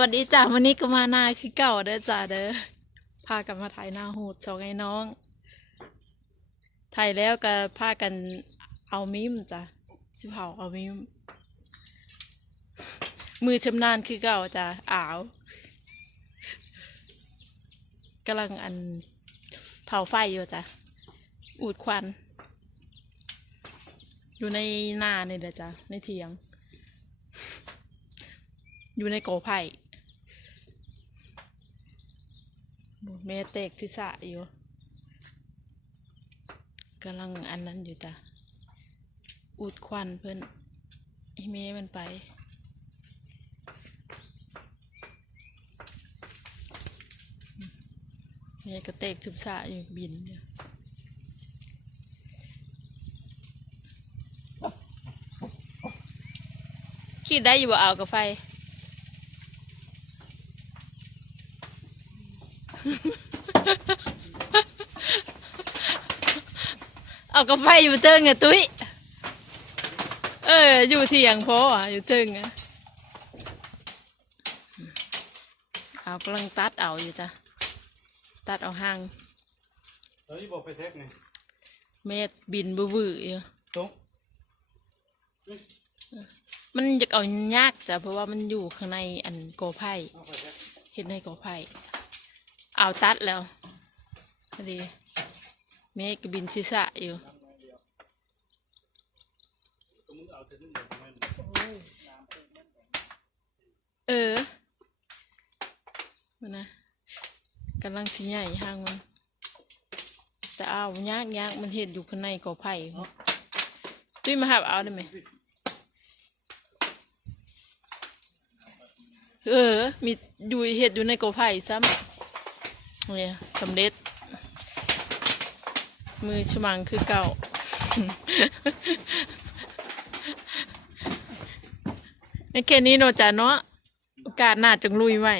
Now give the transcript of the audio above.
วัสดีจ้าวันนี้ก็มานาคือเก่าเด้อจ้าเด้อพากันมาถ่ายหน้าหูดสองไอ้น้องถ่ายแล้วก็พากันเอามิมจ้ะสิเผาเอามิม มือชำนาญคือเก่าจ้ะอ้าวกำลังอันเผาไฟอยู่จ้ะอูดควัน อยู่ในนาเนี่ยเด้อจ้ะในเถียง อยู่ในโกอไผ่ แม่เตกที่สะอยู่กำลังอันนั้นอยู่จ้ะ อุดควันเพิ่อนไอ้เมมันไปแม่ก็เตกชุบสะอยู่บินอยู่คิดได้อยู่บ่เอากับไฟ เอากาแฟอยู่เติงอะตุ้ย เออ อยู่เที่ยงพออะ อยู่เติงอะเอากำลังตัดเอาอยู่จ้ะ ตัดเอาหางเฮ้ยบอกไปเซ็กไงเม็ดบินบื้อๆอยู่ตรงมันจะเอายากจ้ะเพราะว่ามันอยู่ข้างในอันโกอไผ่เอาไปเซ็กเห็นในโกอไผ่ เอาตัดแล้วพอดีเมฆบินชิสะอยู่เออมันนะกำลังสีใหญ่ห้างมันแต่เอายากยากมันเห็ดอยู่ข้างในกอไผ่ตุ้ยมาหับเอาได้ไหมเออ มีอยู่เห็ดอยู่ในกอไผ่ซ้ำ เนี่ยสำเร็จ มือฉมังคือเก่า ในแค่นี้เนาะจ้ะเนาะโอกาสหน้าจังลุยไว้